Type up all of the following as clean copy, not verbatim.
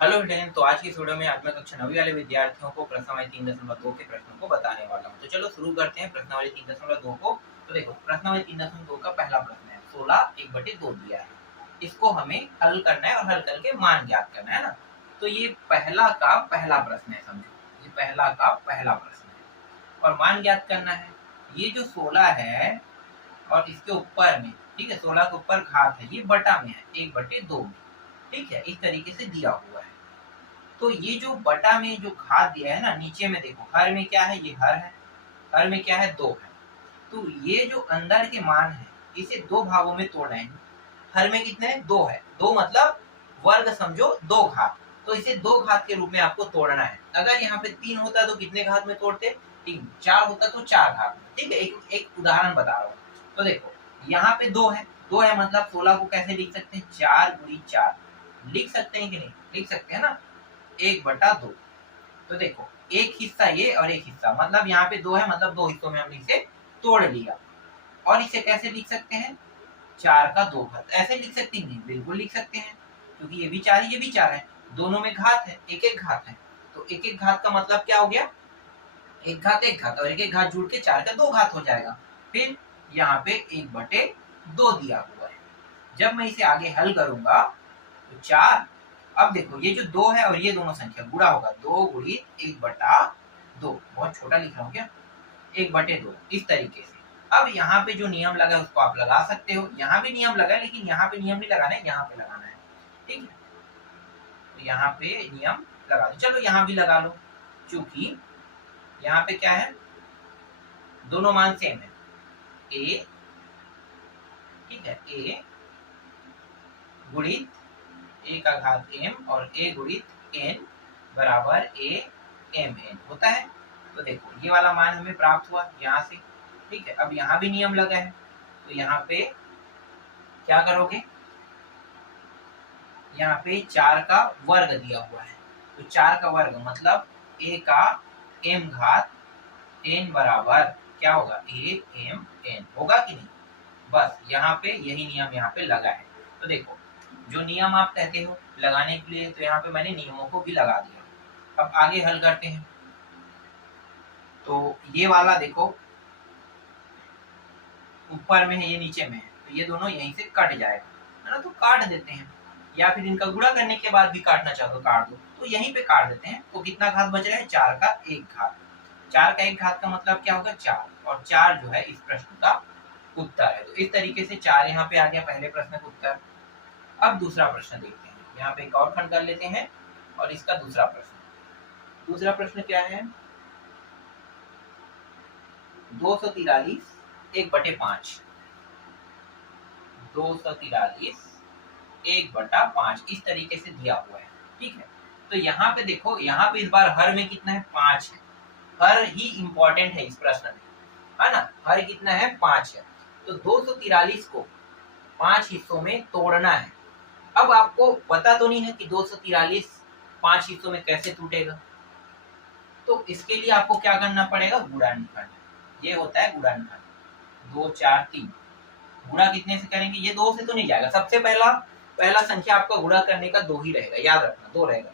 Hello friends, तो आज की इस वीडियो में आज मैं कक्षा 9वीं वाले विद्यार्थियों को प्रश्नावली 3.2 के प्रश्नों को बताने वाला हूं। तो चलो शुरू करते हैं प्रश्नावली 3.2 को। तो देखो, प्रश्नावली 3.2 का पहला प्रश्न है 16 1/2 दिया है। इसको हमें हल करना है और हल करके मान ज्ञात करना है ना। तो ये पहला का पहला प्रश्न है, समझो ये पहला का पहला प्रश्न है और मान ज्ञात करना है। ये जो 16 है और इसके ऊपर में, ठीक है, 16 के ऊपर घात है, ये बटा में है 1/2 में, ठीक है, इस तरीके से दिया हुआ है। तो ये जो बटा में जो घात दिया है ना, नीचे में देखो हर में क्या है, ये हर है, हर में क्या है 2 है। तो ये जो अंदर के मान है इसे दो भागों में तोड़ना है। हर में कितने है, 2 है, 2 मतलब वर्ग समझो 2 घात। तो इसे 2 घात के रूप में आपको तोड़ना है। अगर यहाँ पे 3 होता तो कितने घात में तोड़ते, 3। 4 होता तो 4 घात में, ठीक है। एक उदाहरण बता रहा हूँ। तो देखो यहाँ पे 2 है, 2 है मतलब 16 को कैसे लिख सकते हैं, 4 × 4 लिख सकते हैं कि नहीं, लिख सकते हैं ना, 1/2। तो देखो एक हिस्सा ये और एक हिस्सा, मतलब यहाँ पे 2 है मतलब 2 हिस्सों में हमने इसे तोड़ लिया। और इसे कैसे लिख सकते हैं, 4 का 2 घात। ऐसे लिख सकते हैं, बिल्कुल लिख सकते हैं, क्योंकि ये भी 4 है ये भी 4 है, दोनों में घात है, एक एक घात है। तो एक एक घात का मतलब क्या हो गया, एक घात और एक एक घात जुड़ के 4 का 2 घात हो जाएगा। फिर यहाँ पे 1/2 दिया हुआ है। जब मैं इसे आगे हल करूंगा तो 4, अब देखो ये जो 2 है और ये दोनों संख्या गुणा होगा, 2 × 1/2। बहुत छोटा लिख रहा हूँ क्या, 1/2 इस तरीके से। अब यहाँ पे जो नियम लगा है उसको आप लगा सकते हो। यहाँ भी नियम लगा है, लेकिन यहाँ पे नियम नहीं लगाना है, यहाँ पे लगाना है, ठीक है। तो यहाँ पे नियम लगा दो, चलो यहाँ भी लगा लो, क्योंकि यहाँ पे क्या है, दोनों मान सेम है, a, ठीक है, a गुणित a⁴m और a गुणित n बराबर a(m_n) होता है। तो देखो ये वाला मान हमें प्राप्त हुआ यहाँ से, ठीक है। अब यहाँ भी नियम लगा है, तो यहाँ पे क्या करोगे, यहाँ पे 4 का वर्ग दिया हुआ है, तो 4 का वर्ग मतलब a(m_n) बराबर क्या होगा, a(m_n) होगा कि नहीं। बस यहाँ पे यही नियम यहाँ पे लगा है। तो देखो जो नियम आप कहते हो लगाने के लिए, तो यहाँ पे मैंने नियमों को भी लगा दिया। अब आगे हल करते हैं। तो ये वाला देखो ऊपर में है, ये नीचे में है, तो ये दोनों यहीं से कट जाएगा, है ना। तो काट देते हैं, या फिर इनका गुणा करने के बाद भी काटना चाहो तो काट दो, तो यहीं पे काट देते हैं। तो कितना घात बच रहा है, 4 का 1 घात। 4 का 1 घात का मतलब क्या होगा, 4, और 4 जो है इस प्रश्न का उत्तर है। तो इस तरीके से 4 यहाँ पे आ गया पहले प्रश्न का उत्तर। अब दूसरा प्रश्न देखते हैं, यहाँ पे एक और खंड कर लेते हैं और इसका दूसरा प्रश्न क्या है, 243 1/5, 243 1/5 इस तरीके से दिया हुआ है, ठीक है। तो यहाँ पे देखो, यहाँ पे इस बार हर में कितना है, 5 है। हर ही इंपॉर्टेंट है इस प्रश्न में, है ना। हर कितना है, 5 है। तो 243 को 5 हिस्सों में तोड़ना है। अब आपको पता तो नहीं है कि 243 5 हिस्सों में कैसे टूटेगा, तो इसके लिए आपको क्या करना पड़ेगा, गुणनखंड। ये होता है गुणनखंड, 2 4 3। गुणा कितने से करेंगे, ये 2 से तो नहीं जाएगा। सबसे पहला संख्या आपका गुणा करने का 2 ही रहेगा, याद रखना 2 रहेगा।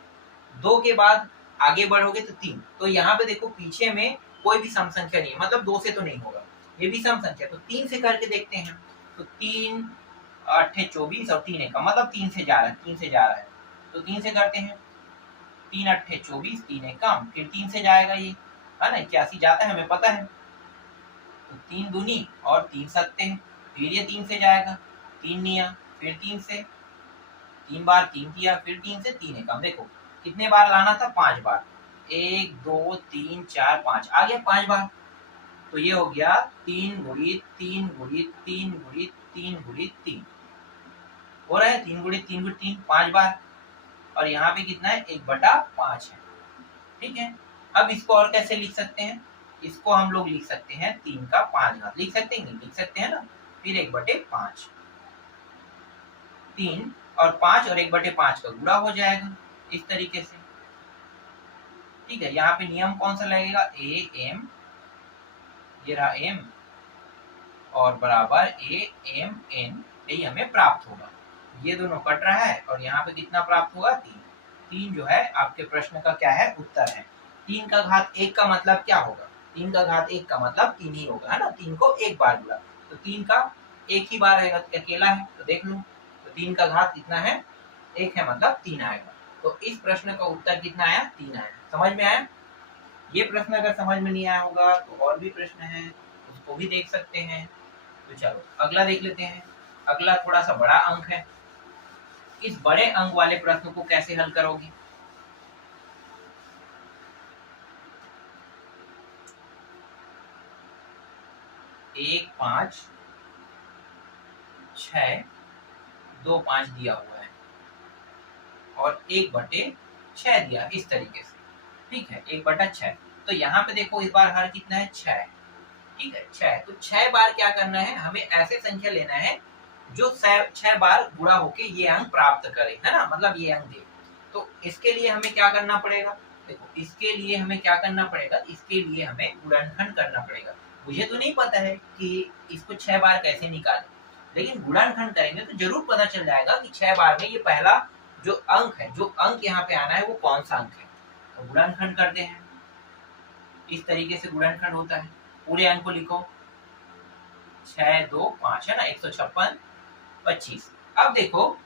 2 के बाद आगे बढ़ोगे तो 3। तो यहाँ पे देखो पीछे में कोई भी सम संख्या नहीं है, मतलब 2 से तो नहीं होगा, ये भी सम संख्या। तो 3 से करके देखते हैं। तो 3 8 24 और 3 का मतलब 3 से जा रहा है, 3 से जा रहा है, तो 3 से करते हैं। 3 8 24, 3 कम, फिर 3 से जाएगा, ये है ना 81 जाता है, हमें पता है। तो 3 दूनी और 3 सत्ते हैं, फिर ये 3 से जाएगा, 3 निया, फिर 3 से, 3 बार 3 किया, फिर 3 से, 3 कम। देखो कितने बार लाना था, 5 बार, 1 2 3 4 5 आ गया 5 बार। तो ये हो गया 3 × 3 × 3 × 3 × 3 हो रहा है, 3 × 3 × 3 5 बार। और यहाँ पे कितना है, 1/5 है, ठीक है। अब इसको और कैसे लिख सकते हैं, इसको हम लोग लिख सकते हैं 3 का 5 घात, लिख सकते हैं, लिख सकते हैं ना। फिर 1/5, 3 और 5 और 1/5 का गुणा हो जाएगा इस तरीके से, ठीक है। यहाँ पे नियम कौन सा लगेगा, a(m), ये रहा m और बराबर a(m_n), यही हमें प्राप्त होगा। ये दोनों कट रहा है और यहाँ पे कितना प्राप्त होगा, 3। 3 जो है आपके प्रश्न का क्या है, उत्तर है। 3 का घात 1 का मतलब क्या होगा, 3 का घात 1 का मतलब 3 ही होगा, है ना। 3 को एक बार जुड़ा तो 3 का एक ही बार रहेगा, अकेला है तो देख लो। तो 3 का घात कितना है, 1 है, मतलब 3 आएगा। तो इस प्रश्न का उत्तर कितना आया, 3 आया। समझ में आया। ये प्रश्न अगर समझ में नहीं आया होगा तो और भी प्रश्न है, उसको भी देख सकते हैं। तो चलो अगला देख लेते हैं। अगला थोड़ा सा बड़ा अंक है। इस बड़े अंक वाले प्रश्न को कैसे हल करोगे। 1 5 6 2 5 दिया हुआ है और 1/6 दिया इस तरीके से, ठीक है, 1/6। तो यहाँ पे देखो इस बार हर कितना है, 6 है, ठीक है, 6। तो 6 बार क्या करना है, हमें ऐसे संख्या लेना है जो 6 बार गुणा होके ये अंक प्राप्त करे, है ना, मतलब ये अंक दे। तो इसके लिए हमें क्या करना पड़ेगा, देखो इसके लिए हमें क्या करना पड़ेगा, इसके लिए हमें गुणनखंड करना पड़ेगा। मुझे तो नहीं पता है कि इसको 6 बार कैसे निकालें, लेकिन गुणनखंड करेंगे तो जरूर पता चल जाएगा कि 6 बार में ये पहला जो अंक है, जो अंक यहाँ पे आना है वो कौन सा अंक है। तो गुणनखंड करते हैं, इस तरीके से गुणनखंड होता है। पूरे अंक को लिखो, 6 2 5 है ना, 156 25। अब देखो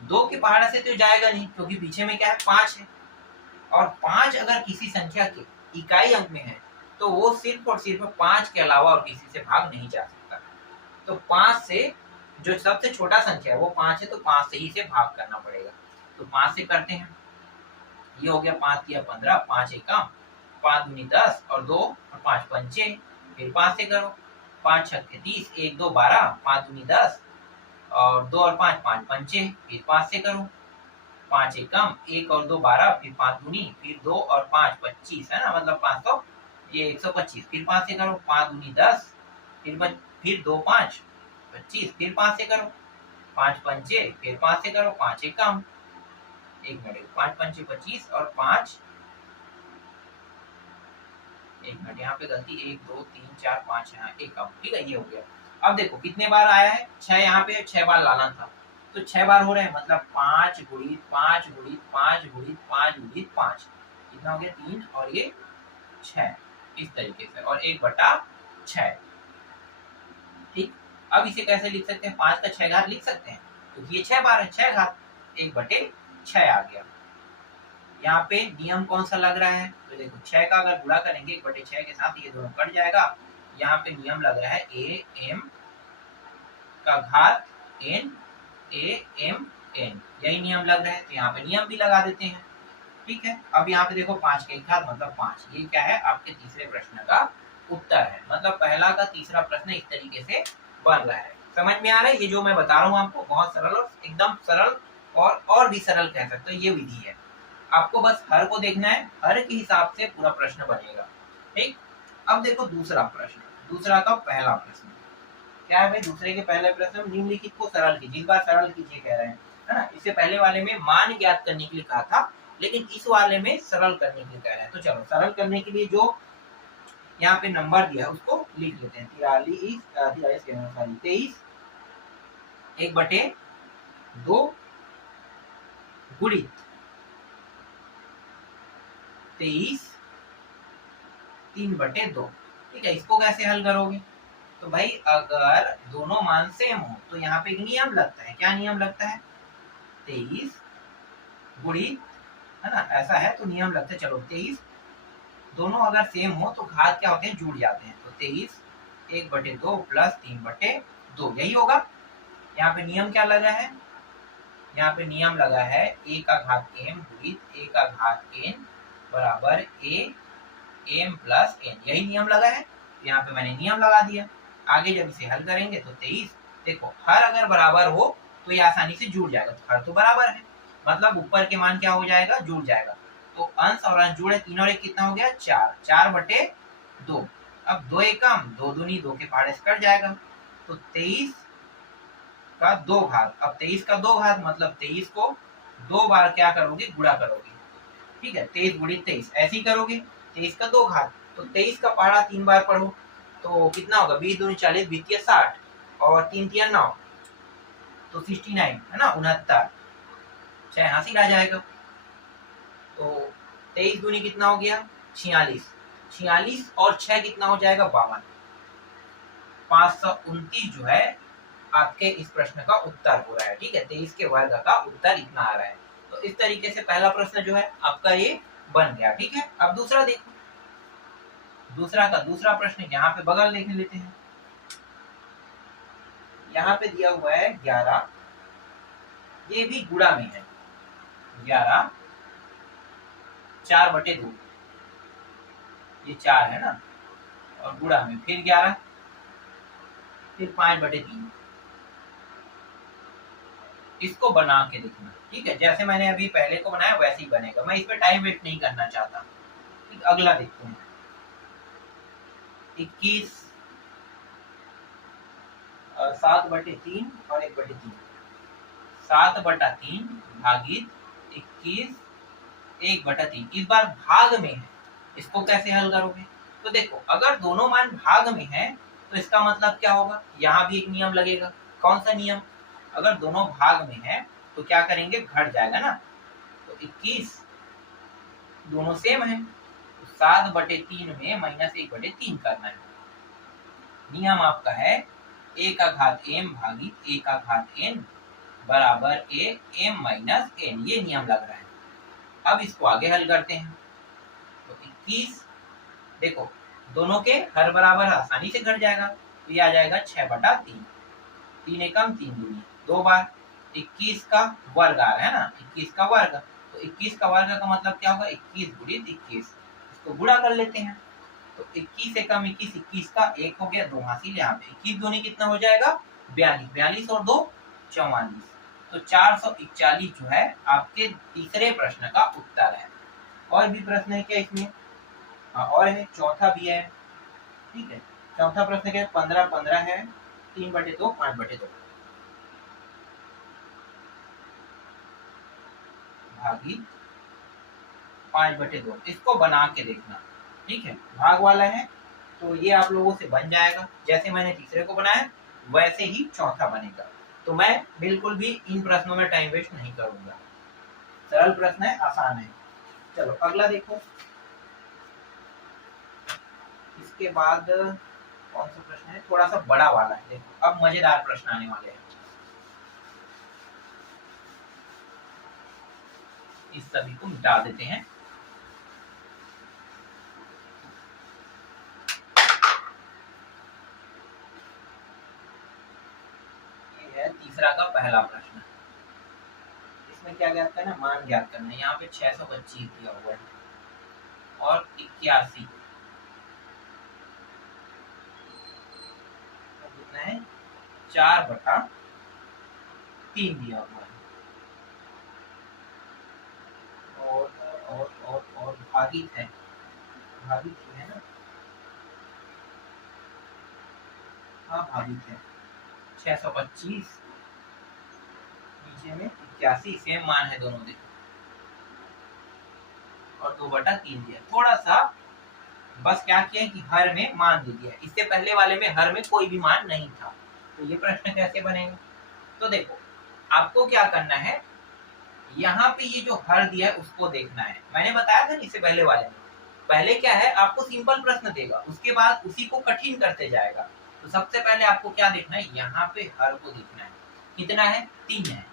2 के पहाड़ा से तो जाएगा नहीं क्योंकि पीछे में क्या है, 5 है। और 5 अगर किसी संख्या के इकाई अंक में है तो वो सिर्फ और सिर्फ 5 के अलावा और किसी से भाग नहीं जा सकता। तो 5 से जो सबसे छोटा संख्या है वो 5 है, तो 5 से ही से भाग करना पड़ेगा। तो 5 से करते हैं, ये हो गया 5 या 15, 5 एकम 5 दूनी 10 और 2 और 5 पंचे। फिर 5 से करो, 5 छक्के 30, 1 2 12, 5 दूनी 10 और 2 और 5 5 पंचे। फिर 5 से करो, 5 एकम 1 और 2 12, फिर 5 दूनी, फिर 2 और 5 25, है ना, मतलब 500, ये 125। फिर 5 से करो, 5 दूनी 10, फिर 2 5 25, फिर 5 से करो, 5 पंचे, फिर 5 से करो, 5 एकम, एक मिनट, 5 पंचे 25 और 5, एक मिनट यहाँ पे गलती, 1 2 3 4 5 यहाँ एकम, ठीक है, ये हो गया। अब देखो कितने बार आया है, 6, यहाँ पे 6 बार लाना था तो 6 बार हो रहे हैं, मतलब 5 गुणित 5 गुणित 5 गुणित 5 गुणित 5, कितना हो गया 3 और ये 6, इस तरीके से, और 1/6, ठीक। अब इसे कैसे लिख सकते हैं, 5 का 6 घात लिख सकते हैं क्योंकि ये 6 बार है, 6 घात 1/6 आ गया। यहाँ पे नियम कौन सा लग रहा है, तो देखो 6 का अगर गुणा करेंगे 1/6 के साथ ये दोनों कट जाएगा। यहाँ पे नियम लग रहा है am का घात n am n, यही नियम लग रहा है, तो यहाँ पे नियम भी लगा देते हैं, ठीक है। अब यहाँ पे देखो 5 का एक घात मतलब 5, ये क्या है, आपके तीसरे प्रश्न का उत्तर है। मतलब पहला का तीसरा प्रश्न इस तरीके से बन रहा है। समझ में आ रहा है, ये जो मैं बता रहा हूँ आपको बहुत सरल और एकदम सरल और भी सरल कह सकते हो, ये विधि है। आपको बस हर को देखना है, हर के हिसाब से पूरा प्रश्न बनेगा, ठीक। अब देखो दूसरा प्रश्न, दूसरा का पहला प्रश्न क्या है भाई, दूसरे के पहले प्रश्न में निम्नलिखित को सरल कीजिए, इस बार सरल कीजिए कह रहे हैं, है ना। इससे पहले वाले में मान ज्ञात करने के लिए कहा था, लेकिन इस वाले में सरल करने के लिए कह रहे हैं। तो चलो सरल करने के लिए जो यहाँ पे नंबर दिया है उसको लिख लेते हैं, 23 1/2 गुणित 23 3/2, ठीक है। इसको कैसे हल करोगे, तो भाई अगर दोनों मान सेम हो तो यहाँ पे एक नियम लगता है, क्या नियम लगता है, 23 गुणित, है ना, ऐसा है तो नियम लगता है। चलो 23 दोनों अगर सेम हो तो घात क्या होते हैं, जुड़ जाते हैं। तो 23 1/2 प्लस 3/2, यही होगा। यहाँ पे नियम क्या लगा है, यहाँ पे नियम लगा है a का घात m गुणित a का घात n बराबर a m प्लस n, यही नियम लगा है। यहाँ पे मैंने नियम लगा दिया। आगे जब इसे हल करेंगे तो 23, देखो हर अगर बराबर हो तो ये आसानी से जुड़ जाएगा, तो हर तो बराबर है, मतलब ऊपर के मान क्या हो जाएगा, जुड़ जाएगा। तो अंश और अंश जुड़े, 3 और 1 कितना हो गया, 4, 4/2। अब 2 एकम 2 दूनी 2 के पहाड़े से कट जाएगा, तो 23 का 2 घात, अब 23 का 2 घात मतलब 23 को 2 बार क्या करोगे, गुणा करोगे, ठीक है। 23 गुणित 23 ऐसे ही करोगे, 23 का 2 घात, तो 23 का पहाड़ा 3 बार पढ़ो तो कितना होगा, 20 दूनी 40, 20 60 और 3 3 9, तो 69, है ना, 69, 6 हासिल आ जाएगा। तो 23 दूनी कितना हो गया 46, 46 और 6 कितना हो जाएगा 52, 529 जो है आपके इस प्रश्न का उत्तर हो रहा है। ठीक है, 23 के वर्ग का उत्तर इतना आ रहा है। तो इस तरीके से पहला प्रश्न जो है आपका ये बन गया। ठीक है, अब दूसरा देखो, दूसरा का दूसरा प्रश्न यहाँ पे बगल देख लेते हैं। यहाँ पे दिया हुआ है 11, ये भी गुणा में है, 11 4/2, ये 4 है ना, और गुणा में फिर 11, फिर 5/3। इसको बना के देखना। ठीक है, जैसे मैंने अभी पहले को बनाया वैसे ही बनेगा, मैं इस पे टाइम वेस्ट नहीं करना चाहता। ठीक, अगला देखते हैं 21 7/3 और 1/3, 7/3 भागित 21 1/3। इस बार भाग में है, इसको कैसे हल करोगे? तो देखो, अगर दोनों मान भाग में है तो इसका मतलब क्या होगा, यहाँ भी एक नियम लगेगा। कौन सा नियम? अगर दोनों भाग में है तो क्या करेंगे, घट जाएगा ना। तो 21 दोनों सेम है, तो 7/3 में -1/3 करना है। नियम आपका है a⁴m भागित a⁴n बराबर a m - n, ये नियम लग रहा है। अब इसको आगे हल करते हैं। तो 21 देखो, दोनों के हर बराबर आसानी से घट जाएगा, तो ये आ जाएगा 6/3, 3 एकम 3 दूनी 2 बार, 21 का वर्ग आ रहा है ना, 21 का वर्ग। तो 21 का वर्ग का मतलब क्या होगा, 21 गुणित 21, इसको गुणा कर लेते हैं। तो 21 एकम 21, 21 का 1 हो गया, 2 हासिल यहाँ पे, 21 दूनी कितना हो जाएगा 42, 42 और 2 44। तो 441 जो है आपके तीसरे प्रश्न का उत्तर है। और भी प्रश्न है क्या इसमें? हाँ, और है, चौथा भी है। ठीक है, चौथा प्रश्न क्या है, 15 है, 3/2 5/2 भागी 5/2, इसको बना के देखना। ठीक है, भाग वाला है तो ये आप लोगों से बन जाएगा, जैसे मैंने तीसरे को बनाया वैसे ही चौथा बनेगा। तो मैं बिल्कुल भी इन प्रश्नों में टाइम वेस्ट नहीं करूंगा, सरल प्रश्न है, आसान है। चलो अगला देखो, इसके बाद कौन सा प्रश्न है, थोड़ा सा बड़ा वाला है। देखो अब मजेदार प्रश्न आने वाले हैं, इस सभी को मिटा देते हैं। ये है तीसरा का पहला प्रश्न। इसमें क्या ज्ञात करना है, मान ज्ञात करना है। यहाँ पे 625 दिया हुआ है और 81 कितना है, 4/3 दिया हुआ है। और भागित है, भागित ही है ना, हाँ भागित है, 625 नीचे में 81, सेम मान है दोनों, देखो, और 2/3 दिया। थोड़ा सा बस क्या किया कि हर में मान दे दिया, इससे पहले वाले में हर में कोई भी मान नहीं था। तो ये प्रश्न कैसे बनेगा? तो देखो, आपको क्या करना है, यहाँ पे ये जो हर दिया है उसको देखना है। मैंने बताया था इससे पहले वाले में, पहले क्या है, आपको सिंपल प्रश्न देगा, उसके बाद उसी को कठिन करते जाएगा। तो सबसे पहले आपको क्या देखना है, यहाँ पे हर को देखना है, कितना है 3 है।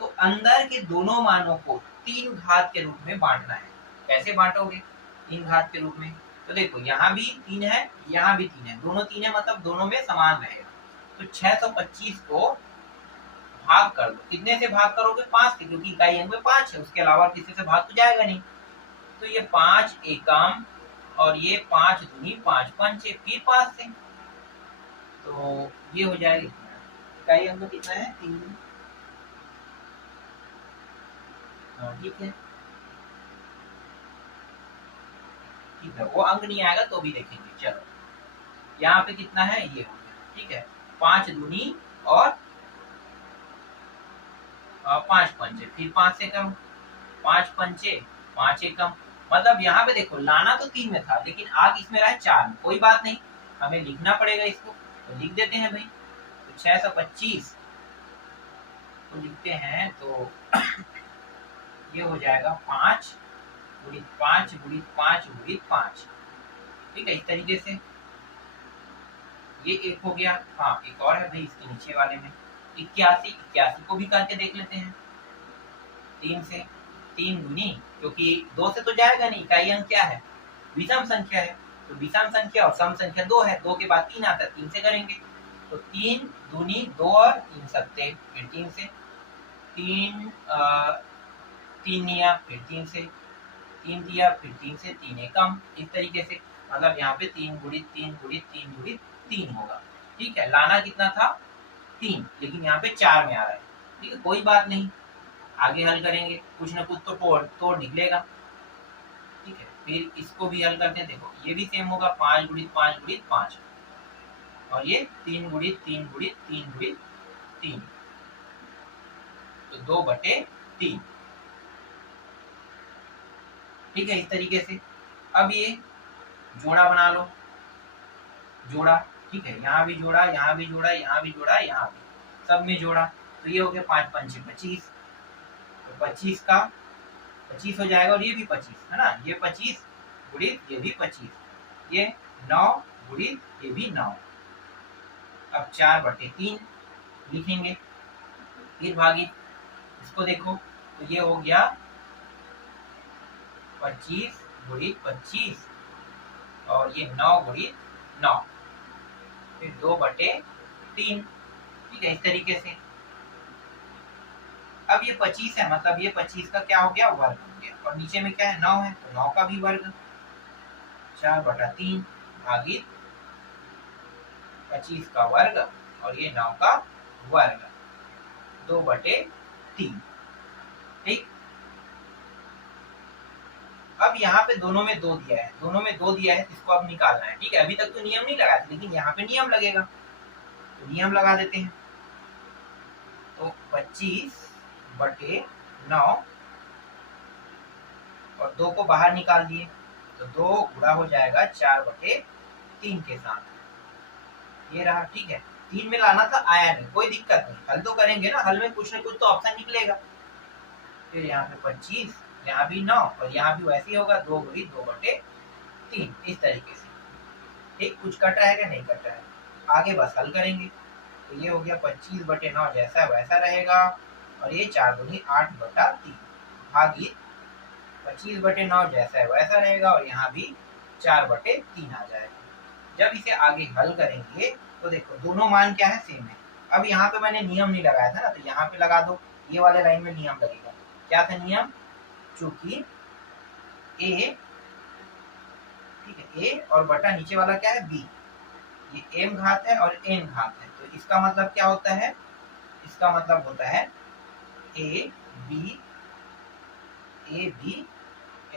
तो अंदर के दोनों मानों को 3 घात के रूप में बांटना है। कैसे बांटोगे, 3 घात के रूप में? तो देखो, यहाँ भी 3 है, यहाँ भी 3 है, दोनों 3 है, मतलब दोनों में समान रहेगा। तो 625 को भाग कर दो, कितने से भाग करोगे, 5 से, क्योंकि इकाई अंक में 5 है, उसके अलावा किसी से भाग तो जाएगा नहीं। तो ये 5 एकम और ये 5 दूनी 5 पंचे, फिर 5 से, तो ये हो जाएगा इकाई अंक कितना है 3। ठीक है, ठीक है, वो अंक नहीं आएगा तो भी देखेंगे। चलो यहाँ पे कितना है, ये हो गया। ठीक है, 5 दूनी और 5 पंचे, फिर 5 से कम, 5 पंचे 5 एकम, मतलब यहाँ पे देखो लाना तो 3 में था, लेकिन आग इसमें रहा 4 में। कोई बात नहीं, हमें लिखना पड़ेगा इसको, तो लिख देते हैं भाई। तो 625 तो लिखते हैं, तो ये हो जाएगा 5 गुणित 5 गुणित 5 गुणित 5। ठीक है, इस तरीके से ये एक हो गया। हाँ, एक और है भाई इसके नीचे वाले में 81। 81 को भी करके देख लेते हैं 3 से। 3 गुनी, क्योंकि 2 से तो जाएगा नहीं, इकाई अंक क्या है, विषम संख्या है, तो विषम संख्या और सम संख्या 2 है, 2 के बाद 3 आता है, 3 से करेंगे तो 3 दूनी 2 और 3 सत्ते, फिर 3 से 3 3 दिया, फिर 3 से 3 दिया, फिर 3 से 3 एकम। इस तरीके से मतलब यहाँ पे 3 गुणित 3 गुणित 3 गुणित 3 होगा। ठीक है, लाना कितना था 3, लेकिन यहाँ पे 4 में आ रहा है। ठीक है, कोई बात नहीं, आगे हल करेंगे, कुछ ना कुछ तो तोड़ निकलेगा। ठीक है, फिर इसको भी हल करते हैं। देखो ये भी सेम होगा, 5 गुणित 5 गुणित 5, और ये 3 गुणित 3 गुणित 3 गुणित 3, तो 2/3। ठीक है, इस तरीके से अब ये जोड़ा बना लो, जोड़ा। ठीक है, यहाँ भी जोड़ा, यहाँ भी जोड़ा, यहाँ भी जोड़ा, यहाँ भी, सब में जोड़ा, तो ये हो गया 5 पंचे 25, तो 25 का 25 हो जाएगा, और ये भी 25 है ना, ये 25 गुणित ये भी 25, ये 9 गुणित ये भी 9। अब 4/3 लिखेंगे, फिर भागित इसको देखो, तो ये हो गया 25 गुणित 25, और ये 9 गुणित 9, फिर 2/3। ठीक है, इस तरीके से अब ये 25 है, मतलब ये 25 का क्या हो गया, वर्ग हो गया, और नीचे में क्या है 9 है, तो 9 का भी वर्ग, 4/3 भागित 25 का वर्ग, और ये 9 का वर्ग, 2/3। ठीक, अब यहाँ पे दोनों में 2 दिया है, दोनों में 2 दिया है, इसको अब निकालना है। ठीक है, अभी तक तो नियम नहीं लगाया था, लेकिन यहाँ पे नियम लगेगा, तो नियम लगा देते हैं। तो 25/9, और 2 को बाहर निकाल दिए, तो 2 गुणा हो जाएगा 4/3 के साथ, ये रहा। ठीक है, 3 में लाना था, आया नहीं, कोई दिक्कत नहीं, हल तो करेंगे ना, हल में कुछ ना कुछ तो ऑप्शन निकलेगा। फिर यहाँ पे 25, यहाँ भी 9, और यहाँ भी वैसे ही होगा, 2 गुणित 2/3, इस तरीके से। ठीक, कुछ कट रहा है क्या, नहीं कट रहा है, आगे बस हल करेंगे। तो ये हो गया 25/9 जैसा वैसा रहेगा, और ये 4 दूनी 8/3 भागित 25/9 जैसा है वैसा रहेगा, और यहाँ भी 4/3 आ जाएगा। जब इसे आगे हल करेंगे तो देखो दोनों मान क्या है, सेम है। अब यहाँ पे मैंने नियम नहीं लगाया था ना, तो यहाँ पे लगा दो, ये वाले लाइन में नियम लगेगा। क्या था नियम, चूंकि ए, ठीक है, ए और बटा नीचे वाला क्या है बी, ये m घात है और n घात है, तो इसका मतलब क्या होता है, इसका मतलब होता है ए बी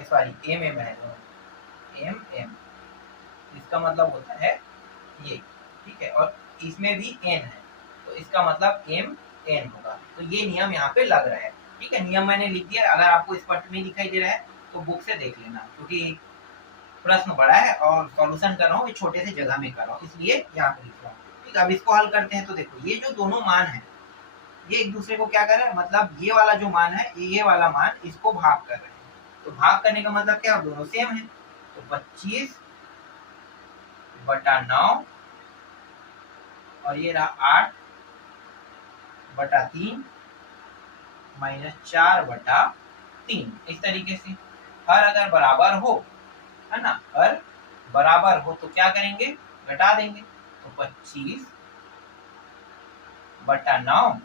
सॉरी एम है, एम एम, इसका मतलब होता है ये। ठीक है, और इसमें भी n है, तो इसका मतलब m n होगा, तो ये नियम यहाँ पे लग रहा है। ठीक है, नियम मैंने लिख दिया, अगर आपको स्पष्ट नहीं दिखाई दे रहा है तो बुक से देख लेना, क्योंकि प्रश्न बड़ा है और सॉल्यूशन कर रहा हूँ छोटे से जगह में कर रहा हूँ, इसलिए यहाँ पे लिख रहा हूँ। ठीक है, अब इसको हल करते हैं। तो देखो ये जो दोनों मान है, ये एक दूसरे को क्या कर रहे हैं, मतलब ये वाला जो मान है, ये वाला मान, इसको भाग कर रहे हैं, तो भाग करने का मतलब क्या, दोनों सेम है, तो 25/9, और ये रहा 8/3 माइनस 4/3, इस तरीके से। हर अगर बराबर हो, है ना, हर बराबर हो तो क्या करेंगे, घटा देंगे, तो 25/9,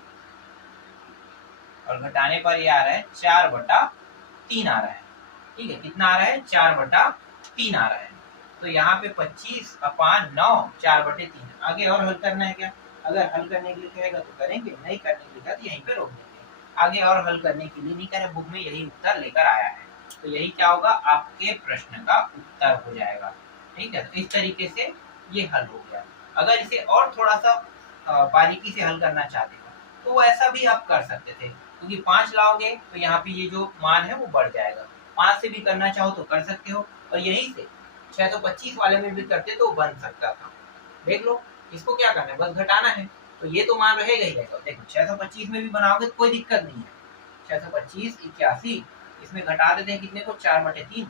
और घटाने पर ये आ रहा है 4/3 आ रहा है। ठीक है, कितना आ रहा है, 4/3 आ रहा है। तो यहाँ पे 25/9 4/3। आगे और हल करना है क्या, अगर हल करने के लिए कहेगा तो करेंगे, नहीं करने के लिए तो यहीं पे रोक देंगे। आगे और हल करने के लिए नहीं करें, बुक में यही उत्तर लेकर आया है, तो यही क्या होगा, आपके प्रश्न का उत्तर हो जाएगा। ठीक है, तो इस तरीके से ये हल हो गया। अगर इसे और थोड़ा सा बारीकी से हल करना चाहते हो तो ऐसा भी आप कर सकते थे, क्योंकि 5 लाओगे तो यहाँ पे ये जो मान है वो बढ़ जाएगा। 5 से भी करना चाहो तो कर सकते हो, और यहीं से 625 वाले में भी करते तो बन सकता था। देख लो, इसको क्या करना है, बस घटाना है, तो ये तो मान रहेगा ही रहेगा। देखो 625 में भी बनाओगे तो कोई दिक्कत नहीं है, 625 81, इसमें घटा देते हैं कितने को, 4/3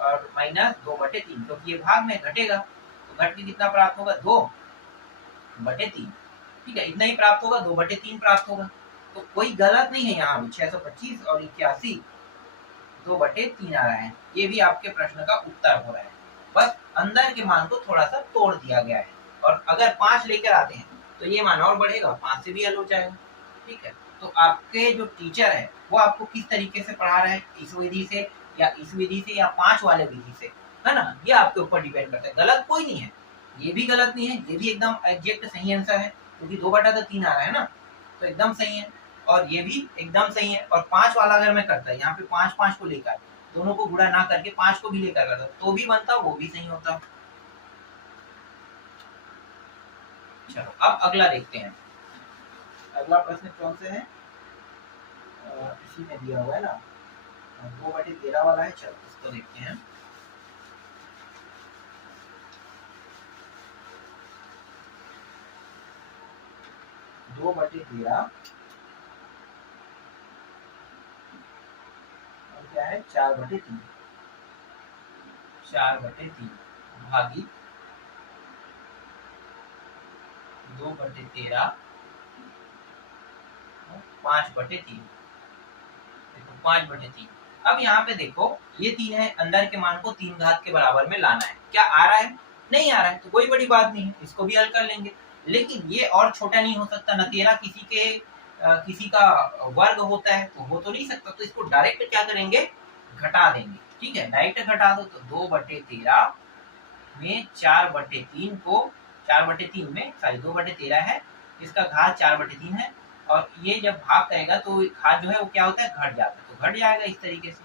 और माइनस 2/3, क्योंकि ये भाग में घटेगा तो घट के कितना प्राप्त होगा, 2/3। ठीक है, इतना ही प्राप्त होगा, 2/3 प्राप्त होगा। तो कोई गलत नहीं है यहाँ भी, 625 और 81 2/3 आ रहा है। ये भी आपके प्रश्न का उत्तर हो रहा है, बस अंदर के मान को थोड़ा सा तोड़ दिया गया है। और अगर 5 लेकर आते हैं तो ये मान और बढ़ेगा, 5 से भी हल हो जाएगा। ठीक है, तो आपके जो टीचर है वो आपको किस तरीके से पढ़ा रहा है, इस विधि से या इस विधि से या 5 वाले विधि से, है ना, ये आपके ऊपर डिपेंड करता है। गलत कोई नहीं है, ये भी गलत नहीं है, ये भी एकदम एग्जैक्ट सही आंसर है, क्योंकि 2/3 आ रहा है ना, तो एकदम सही है। और ये भी एकदम सही है। और 5 वाला अगर मैं करता, यहाँ पे 5 को लेकर, दोनों को गुणा ना करके 5 को भी लेकर करता तो भी बनता, वो भी सही होता। चलो अब अगला देखते हैं। अगला प्रश्न कौन से है, इसी में दिया हुआ है ना, 2/13 वाला है। चलो इसको देखते हैं। दो बटे 13 और क्या है, 4/3, 4/3 भागी 2/13 5/3, देखो 5/3। अब यहाँ पे देखो ये 3 है, अंदर के मान को 3 घात के बराबर में लाना है। क्या आ रहा है, नहीं आ रहा है, तो कोई बड़ी बात नहीं है, इसको भी हल कर लेंगे। लेकिन ये और छोटा नहीं हो सकता ना, 13 किसी का वर्ग होता है तो हो तो नहीं सकता, तो इसको डायरेक्ट क्या करेंगे, घटा देंगे। ठीक है, डायरेक्ट घटा दो, तो 2/13 में 4/3 को, 4/3 में सॉरी 2/13 है, इसका घात 4/3 है, और ये जब भाग करेगा तो घात जो है वो क्या होता है, घट जाता है, तो घट जाएगा इस तरीके से।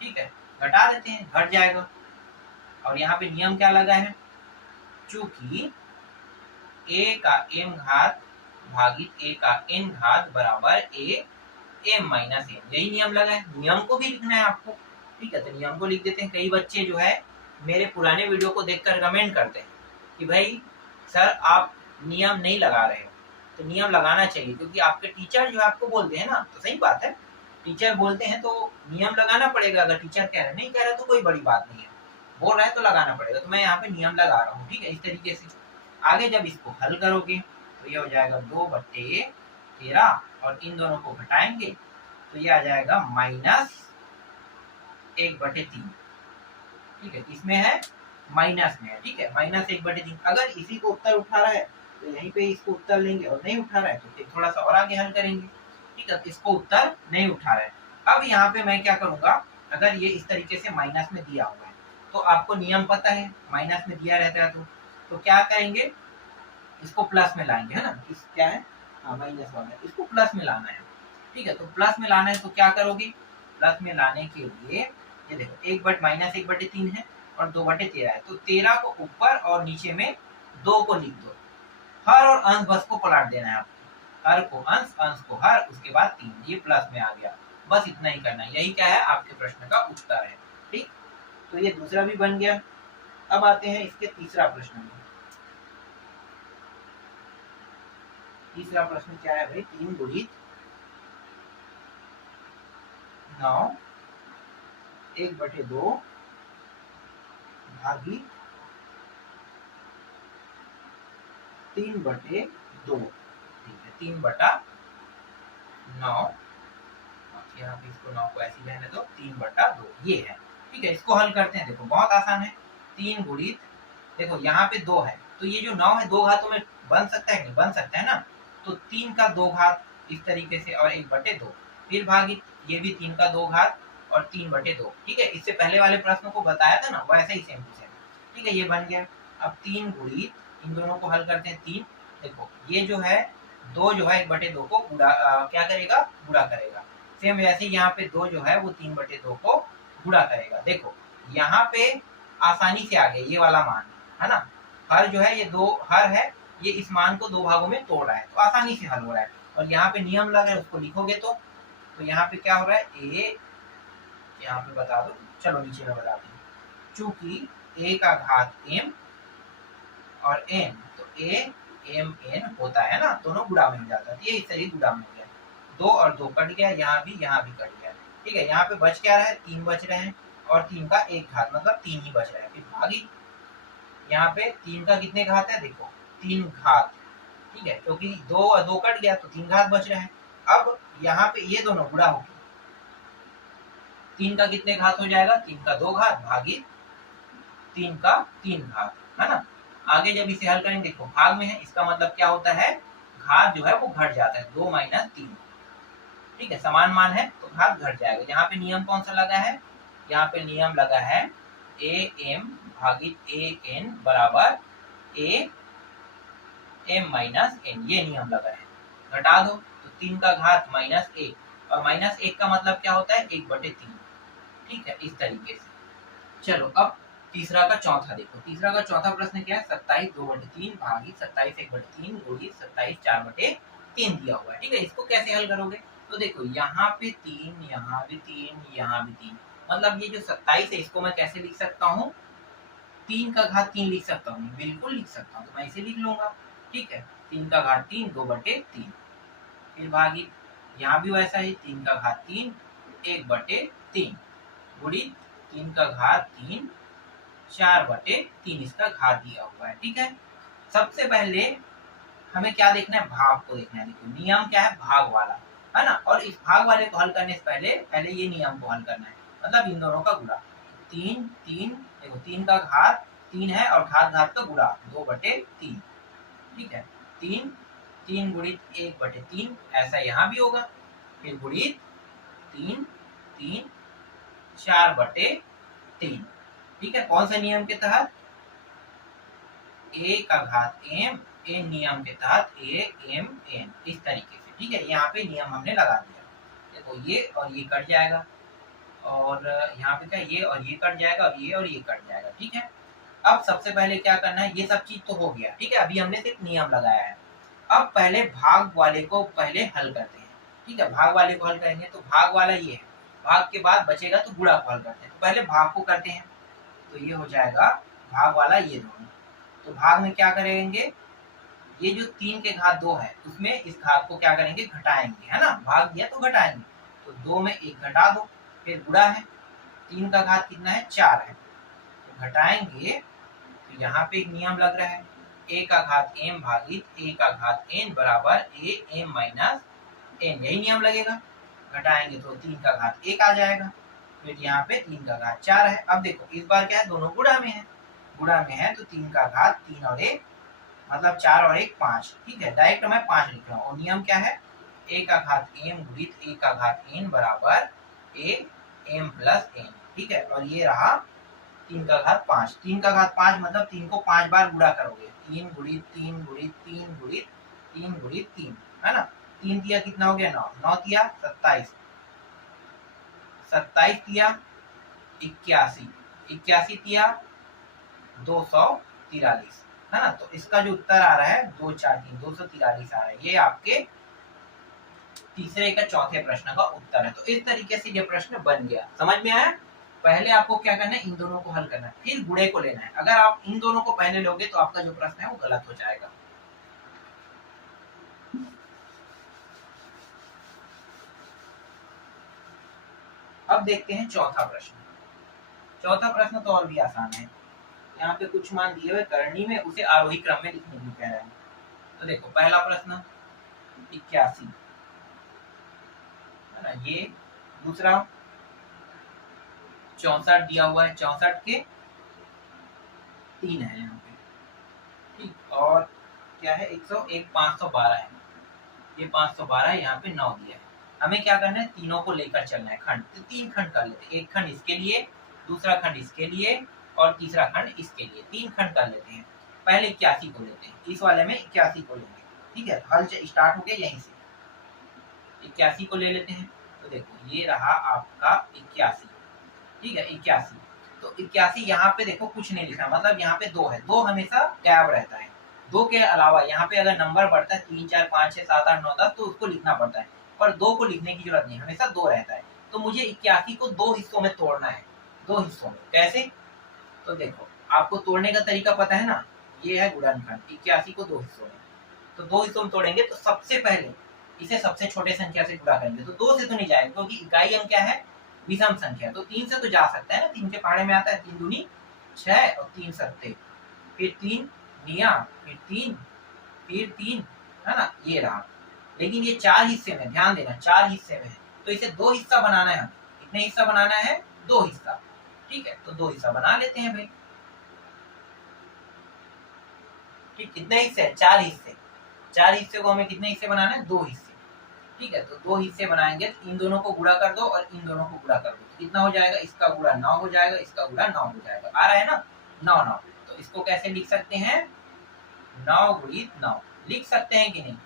ठीक है, घटा देते हैं, घट जाएगा। और यहाँ पे नियम क्या लगा है, चूंकि a का m घात भागित a का n घात बराबर a m माइनस n, यही नियम लगा है। नियम को भी लिखना है आपको। ठीक है, तो नियम को लिख देते हैं। कई बच्चे जो है मेरे पुराने वीडियो को देखकर कमेंट करते हैं कि भाई सर आप नियम नहीं लगा रहे हो, तो नियम लगाना चाहिए, क्योंकि आपके टीचर जो है आपको बोलते हैं ना, तो सही बात है, टीचर बोलते हैं तो नियम लगाना पड़ेगा। अगर टीचर कह रहे नहीं कह रहे तो कोई बड़ी बात नहीं है, बोल रहा है तो लगाना पड़ेगा, तो मैं यहाँ पे नियम लगा रहा हूँ। ठीक है, इस तरीके से आगे जब इसको हल करोगे तो ये हो जाएगा 2/13 और इन दोनों को घटाएंगे तो ये आ जाएगा -1/3। ठीक है, इसमें है माइनस में है। ठीक है, -1/3। अगर इसी को उत्तर उठा रहा है तो यहीं पे इसको उत्तर लेंगे, और नहीं उठा रहा है तो फिर थोड़ा सा और आगे हल करेंगे। ठीक है, इसको उत्तर नहीं उठा रहा है। अब यहाँ पे मैं क्या करूंगा, अगर ये इस तरीके से माइनस में दिया हुआ है तो आपको नियम पता है, माइनस में दिया रहता है तो क्या करेंगे, इसको प्लस में लाएंगे, है ना, इस क्या है, हाँ माइनस वाला, इसको प्लस में लाना है। ठीक है, तो प्लस में लाना है तो क्या करोगे, प्लस में लाने के लिए ये देखो -1/3 है और 2/13 है, तो 13 को ऊपर और नीचे में 2 को लिख दो। हर और अंश बस को पलट देना है आपको, हर को अंश, अंश को हर, उसके बाद 3, ये प्लस में आ गया। बस इतना ही करना है, यही क्या है आपके प्रश्न का उत्तर है। ठीक, तो ये दूसरा भी बन गया। अब आते हैं इसके तीसरा प्रश्न में। तीसरा प्रश्न क्या है भाई, 3 गुणित 9 1/2 भागी 3/2। ठीक है, 3/9, यहाँ पे इसको 9 को ऐसे रहने दो, 3/2 ये है। ठीक है, इसको हल करते हैं। देखो बहुत आसान है, 3 गुणित, देखो यहाँ पे 2 है तो ये जो 9 है 2 घातों में बन सकता है, नहीं बन सकता है ना, तो 3 का 2 घात इस तरीके से और 1/2, फिर भागित ये भी 3 का 2 घात और 3/2। ठीक है, इससे पहले वाले प्रश्न को बताया था ना, वैसे ही सेम टू सेम। ठीक है, ये बन गया। अब 3 गुणित, इन दोनों को हल करते हैं। 3, देखो ये जो है 2 जो है 1/2 को गुणा क्या करेगा, गुणा करेगा। सेम वैसे यहाँ पे 2 जो है वो 3/2 को गुणा करेगा। देखो यहाँ पे आसानी से आ गया ये वाला मान, है ना, हर जो है ये 2 हर है, ये इस मान को 2 भागों में तोड़ रहा है, तो आसानी से हल हो रहा है। और यहाँ पे नियम लगा है, उसको लिखोगे तो यहाँ पे क्या हो रहा है, ए, यहाँ पे बता दो, चलो नीचे में बता दूं, चूंकि a का घात m और n, तो a m n होता है ना, दोनों गुणा में हो जाता है, ये इस तरह गुणा में हो गया। 2 और 2 कट गया, यहाँ भी कट गया। ठीक है, यहाँ पे बच क्या रहा है, 3 बच रहे हैं और 3 का 1 घात मतलब 3 ही बच रहा है। फिर भागी, यहाँ पे 3 का कितने घात है, देखो 3 घात, ठीक है, क्योंकि 2 और 2 कट गया तो 3 घात बच रहे हैं। अब यहाँ पे ये दोनों गुणा होगी, 3 का कितने घात हो जाएगा, 3 का 2 घात भागी 3 का 3 घात, है ना। आगे जब इसे हल करेंगे, देखो भाग में है, इसका मतलब क्या होता है, घात जो है वो घट जाता है, 2 माइनस 3, ठीक है, समान मान है तो घात घट जाएगा। यहाँ पे नियम कौन सा लगा है, यहाँ पे नियम लगा है ए एम भागित ए एन बराबर ए एम माइनस एन, ये नियम लगा है। घटा दो तो 3 का घात माइनस 1, और माइनस 1 का मतलब क्या होता है, 1/3, ठीक है, इस तरीके से। चलो अब तीसरा का चौथा देखो, तीसरा का चौथा प्रश्न क्या है, 27 2/3 भागी 27 1/3 गुणित 27 4/3 दिया हुआ है, ठीक है। इसको कैसे हल करोगे, तो देखो यहाँ पे 3, यहाँ भी 3, यहाँ भी 3, मतलब ये जो 27 है इसको मैं कैसे लिख सकता हूँ, 3 का घात 3 लिख सकता हूँ, बिल्कुल लिख सकता हूँ, तो मैं इसे लिख लूंगा, ठीक है। 3 का घात 3 2/3, फिर भागी यहाँ भी वैसा ही 3 का घात 3 1/3 गुणित 3 का घात 3 4/3, इसका घात दिया हुआ है, ठीक है। सबसे पहले हमें क्या देखना है, भाग को देखना है। देखो नियम क्या है, भाग वाला, है ना, और इस भाग वाले को हल करने से पहले ये नियम को हल करना है, मतलब इन दोनों का गुणा। 3 3, देखो 3 का घात 3 है और घात घात का गुणा 2/3, ठीक है। 3 3 गुणित 1/3, ऐसा यहाँ भी होगा, फिर गुणित 3 3 4/3, ठीक है। कौन सा नियम के तहत, ए का घात एम एन नियम के तहत ए एम एन, इस तरीके से, ठीक है। यहाँ पे नियम हमने लगा दिया, देखो ये और ये कट जाएगा, और यहाँ पे क्या, ये और ये कट जाएगा, और ये कट जाएगा, ठीक है। अब सबसे पहले क्या करना है, ये सब चीज तो हो गया, ठीक है, अभी हमने सिर्फ नियम लगाया है। अब पहले भाग वाले को पहले हल करते हैं, ठीक है। भाग वाले को हल करेंगे तो भाग वाला ये है, भाग के बाद बचेगा तो गुणा को हल करते हैं, तो पहले भाग को करते हैं, तो ये हो जाएगा भाग वाला ये दोनों। तो भाग में क्या करेंगे, ये जो 3 के घात 2 है उसमें इस घात को क्या करेंगे, घटाएंगे, है ना, भाग दिया तो घटाएंगे, तो 2 में 1 घटा दो, फिर गुणा है, 3 का घात कितना है, 4 है, तो घटाएंगे, तो यहाँ पे एक नियम लग रहा है, ए का घात एम भागित ए का घात एन बराबर ए एम माइनस एन, यही नियम लगेगा। घटाएंगे तो 3 का घात 1 आ जाएगा, फिर यहाँ पे 3 का घात 4 है। अब देखो इस बार क्या है, दोनों गुणा में है, गुणा में है तो 3 का घात 3 और 1 मतलब 4 और 1 5, ठीक है, डायरेक्ट मैं 5 लिख रहा हूँ। और नियम क्या है, ए का घात एम गुणित ए का घात एन बराबर ए एम प्लस एन, ठीक है। और ये रहा 3 का घात 5, 3 का घात 5 मतलब 3 को 5 बार गुणा करोगे, 3 गुणित 3 गुणित 3 गुणित 3 गुणित 3, है ना। 3 दिया कितना हो गया, 9, 9 दिया 27, 27 दिया 81, 81 दिया 243, है ना। तो इसका जो उत्तर आ रहा है 2 4 3 243 आ रहा है, ये आपके तीसरे का चौथे प्रश्न का उत्तर है। तो इस तरीके से ये प्रश्न बन गया, समझ में आया। पहले आपको क्या करना है, इन दोनों को हल करना है, फिर गुणे को लेना है। अगर आप इन दोनों को पहले लोगे तो आपका जो प्रश्न है वो गलत हो जाएगा। अब देखते हैं चौथा प्रश्न। चौथा प्रश्न तो और भी आसान है, यहाँ पे कुछ मान दिए हुए करनी में उसे आरोही क्रम में लिखने को कह रहे हैं। तो देखो पहला प्रश्न 81, है ना, ये दूसरा 64 दिया हुआ है, 64 के 3 है यहाँ पे, ठीक। और क्या है 101 512 है, ये 512 है, यहाँ पे 9 दिया है। हमें क्या करना है, तीनों को लेकर चलना है खंड, तो 3 खंड कर लेते हैं, एक खंड इसके लिए, दूसरा खंड इसके लिए और तीसरा खंड इसके लिए, 3 खंड कर लेते हैं। पहले 81 को लेते हैं, इस वाले में 81 को लेंगे, ठीक है। हल स्टार्ट हो गया यहीं से, 81 को ले लेते हैं। तो देखो ये रहा आपका 81, ठीक है, 81। तो 81 यहाँ पे देखो कुछ नहीं लिखा, मतलब यहाँ पे 2 है, 2 हमेशा गायब रहता है। 2 के अलावा यहाँ पे अगर नंबर बढ़ता है 3 4 5 6 7 8 9 10 तो उसको लिखना पड़ता है, पर 2 को लिखने की जरूरत नहीं, हमेशा 2 रहता है। तो मुझे 81 को 2 हिस्सों में तोड़ना है, 2 हिस्सों में कैसे, तो देखो आपको तोड़ने का तरीका पता है ना, ये है गुणनखंड, 81 को 2 हिस्सों में, तो 2 हिस्सों में तोड़ेंगे तो सबसे पहले इसे सबसे छोटे संख्या से गुणा करेंगे, तो 2 से तो नहीं जाएगा क्योंकि इकाई अंक क्या है, विषम संख्या, तो 3 से तो जा सकता है ना, 3 के पहाड़े में आता है 3 दूनी 6 और 3 सत्ते, फिर 3 निया, फिर 3, फिर 3, है ना, ये रहा। लेकिन ये 4 हिस्से में, ध्यान देना 4 हिस्से में है, तो इसे 2 हिस्सा बनाना है हमें। कितने हिस्सा बनाना है? 2 हिस्सा। ठीक है, तो 2 हिस्सा बना लेते हैं भाई। ठीक, कितने हिस्से? 4 हिस्से। 4 हिस्से को हमें कितने हिस्से बनाना है? 2 हिस्से। ठीक है, तो 2 हिस्से बनाएंगे, तो इन दोनों को गुणा कर दो और इन दोनों को गुणा कर दो, तो कितना हो जाएगा? इसका गुणा 9 हो जाएगा, इसका गुणा 9 हो जाएगा। आ रहा है ना, 9 9। तो इसको कैसे लिख सकते हैं? 9 गुणित 9 लिख सकते हैं कि नहीं?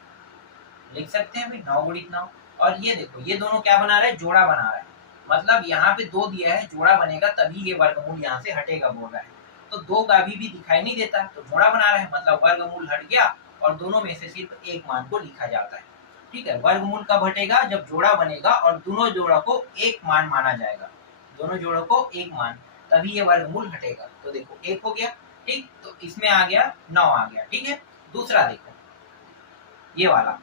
लिख सकते हैं भाई, 9 गुणित 9। और ये देखो, ये दोनों क्या बना रहे हैं? जोड़ा बना रहे हैं। मतलब यहाँ पे 2 दिया है, जोड़ा बनेगा तभी ये वर्गमूल यहाँ से हटेगा बोल रहा है। तो 2 का अभी भी दिखाई नहीं देता, तो जोड़ा बना रहे हैं, मतलब वर्गमूल हट गया और दोनों में से सिर्फ एक मान को लिखा जाता है। ठीक है, वर्गमूल कब हटेगा? जब जोड़ा बनेगा और दोनों जोड़ा को एक मान माना जाएगा, दोनों जोड़ों को एक मान, तभी ये वर्गमूल हटेगा। तो देखो 1 हो गया। ठीक, तो इसमें आ गया 9 आ गया। ठीक है, दूसरा देखो ये वाला।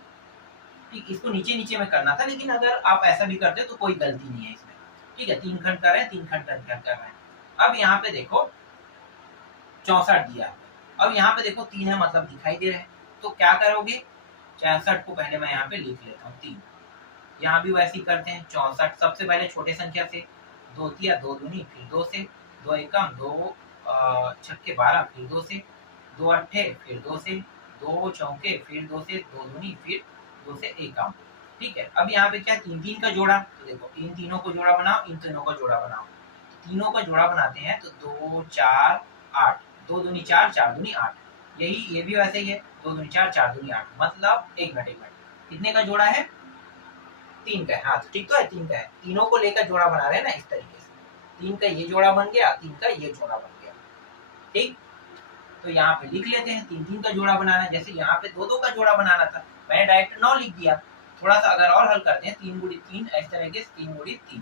ठीक, इसको नीचे नीचे में करना था, लेकिन अगर आप ऐसा भी करते हो तो कोई गलती नहीं है इसमें। ठीक है, 3 खंड कर रहे हैं, 3 खंड कर रहे हैं। अब यहाँ पे देखो 64 दिया है। अब यहाँ पे देखो 3 है, मतलब दिखाई दे रहे हैं, तो क्या करोगे? 66 को पहले मैं यहाँ पे लिख लेता हूँ 3। यहाँ भी वैसे ही करते हैं, 64 सबसे पहले छोटे संख्या से, 2 दिया, 2 दूनी, फिर 2 से, 2 एकम, 2 छक्के 12, फिर 2 से, 2 अट्ठे, फिर 2 से, 2 चौके, फिर 2 से, 2 दूनी, फिर 2 से एकम। ठीक है, अब यहाँ पे क्या? 3 3 का जोड़ा, तो देखो इन तीनों को जोड़ा बनाओ, इन तीनों का जोड़ा बनाओ, तो तीनों का जोड़ा बनाते हैं, तो 2 4 8, 2 दूनी 4, 4 दूनी 8। यही ये भी वैसे ही है, 2 दूनी 4, 4 दूनी 8, मतलब एक मिनट कितने का जोड़ा है? 3 का है। हाँ, तो ठीक तो है, 3 का है, तीनों को लेकर जोड़ा बना रहे हैं ना इस तरीके से। 3 का ये जोड़ा बन गया, 3 का ये जोड़ा बन गया। ठीक, तो यहाँ पे लिख लेते हैं 3 3 का जोड़ा बनाना, जैसे यहाँ पे 2 2 का जोड़ा बनाना था, मैंने डायरेक्ट 9 लिख दिया। थोड़ा सा अगर और हल करते हैं, 3 गुणित 3, इस तरीके से 3 गुणित 3